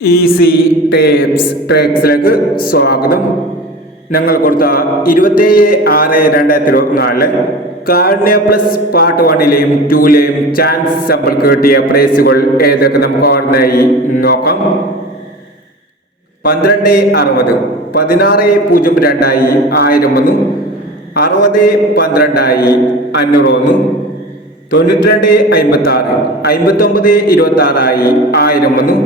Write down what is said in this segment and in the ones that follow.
Easy tapes ട്രേക്സിലേക്ക് സ്വാഗതം. ഞങ്ങൾ കൊടുത്ത ഇരുപത്തേഴ് ആറ് രണ്ടായിരത്തി ഇരുപത്തിനാലിൽ കാർണിയ പ്ലസ് പാർട്ട് വണ്ണിലെയും ടൂലെയും ചാൻസ് സമ്പിൾക്ക് കിട്ടിയ പ്രൈസുകൾ ഏതൊക്കെ നമുക്ക് ഓർമ്മയായി നോക്കാം. പന്ത്രണ്ട് അറുപത് പതിനാറ് പൂജ്യം രണ്ടായി ആയിരം ഒന്ന് അറുപത് പന്ത്രണ്ടായി അഞ്ഞൂറ് ഒന്ന് തൊണ്ണൂറ്റിരണ്ട് അമ്പത്തി ആറ് അമ്പത്തി ഒമ്പത് ഇരുപത്തി ആറായി ആയിരം ഒന്ന്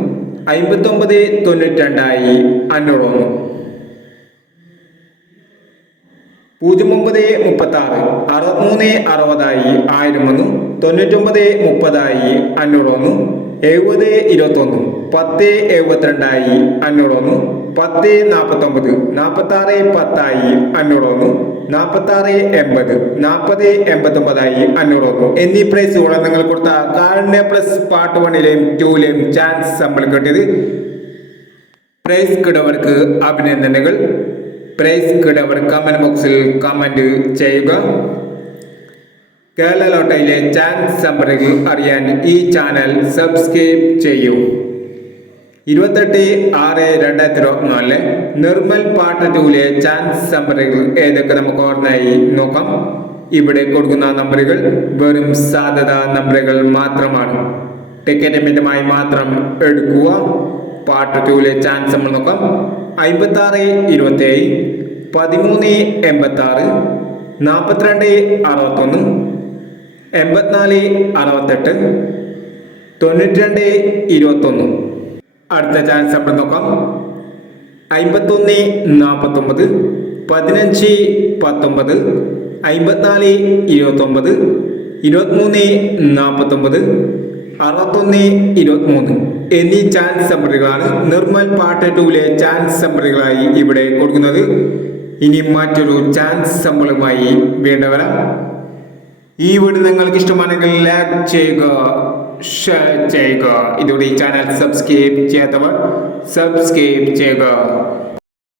അമ്പത്തൊമ്പത് തൊണ്ണൂറ്റിരണ്ടായി രണ്ടായി ഒന്ന് പൂജ്യം ഒമ്പത് മുപ്പത്തി ആറ് അറുപത്തിമൂന്ന് അറുപതായി ആയിരം ഒന്ന് തൊണ്ണൂറ്റൊമ്പത് മുപ്പതായി അഞ്ഞൂറ് ഒന്ന് എഴുപത് ഇരുപത്തൊന്ന് പത്ത് എഴുപത്തിരണ്ടായി അഞ്ഞൂറ് ഒന്ന് പത്ത് നാൽപ്പത്തൊമ്പത് നാൽപ്പത്തി ആറ് പത്തായി അഞ്ഞൂറ് ഒന്ന് നാൽപ്പത്തി ആറ് എൺപത് നാൽപ്പത് എൺപത്തൊമ്പതായി അഞ്ഞൂറ് ഒന്ന് എന്നീ പ്രൈസുകൾ നിങ്ങൾ കൊടുത്ത കാർഡിനെ പ്ലസ് പാർട്ട് വണ്ണിലെയും ടൂലെയും ചാൻസ് നമ്മൾ കിട്ടിയത്. പ്രൈസ് കിടവർക്ക് അഭിനന്ദനങ്ങൾ. പ്രൈസ് കിടവർ കമന്റ് ബോക്സിൽ കമന്റ് ചെയ്യുക. കേരള ലോട്ടയിലെ ചാൻസ് നമ്പറുകൾ അറിയാൻ ഈ ചാനൽ സബ്സ്ക്രൈബ് ചെയ്യൂ. ഇരുപത്തെട്ട് ആറ് രണ്ടായിരത്തി ഇരുപത്തിനാലിലെ നിർമ്മൽ പാട്ട് ടൂലെ ചാൻസ് നമ്പറുകൾ ഏതൊക്കെ നമുക്ക് ഓർമ്മയായി നോക്കാം. ഇവിടെ കൊടുക്കുന്ന നമ്പറുകൾ വെറും സാധ്യത നമ്പറുകൾ മാത്രമാണ്. ടിക്കറ്റ് മിതമായി മാത്രം എടുക്കുക. പാർട്ട് ടൂലെ ചാൻസ് നമ്മൾ നോക്കാം. അമ്പത്തി ആറ് ഇരുപത്തി ഏഴ് പതിമൂന്ന് എൺപത്തി ആറ് നാൽപ്പത്തിരണ്ട് അറുപത്തൊന്ന് എൺപത്തിനാല് അറുപത്തെട്ട് തൊണ്ണൂറ്റി രണ്ട് ഇരുപത്തൊന്ന്. അടുത്ത ചാൻസ് നമ്മൾ നോക്കാം. അമ്പത്തൊന്ന് നാൽപ്പത്തൊമ്പത് പതിനഞ്ച് പത്തൊമ്പത് അമ്പത്തിനാല് ഇരുപത്തൊമ്പത് ഇരുപത്തിമൂന്ന് നാൽപ്പത്തൊമ്പത് അറുപത്തൊന്ന് ഇരുപത്തിമൂന്ന് എന്നീ ചാൻസ് നമ്പറുകളാണ് നിർമ്മൽ പാട്ട് ടൂലെ ചാൻസ് നമ്പറുകളായി ഇവിടെ കൊടുക്കുന്നത്. ഇനി മറ്റൊരു ചാൻസ് നമ്പറുമായി വേണ്ടവരാ ഈ വീട് നിങ്ങൾക്ക് ഇഷ്ടമാണെങ്കിൽ ലൈക്ക് ചെയ്യുക ഷെയർ ചെയ്യുക. ഇതോടെ ഈ ചാനൽ സബ്സ്ക്രൈബ് ചെയ്യാത്തവർ സബ്സ്ക്രൈബ് ചെയ്യുക.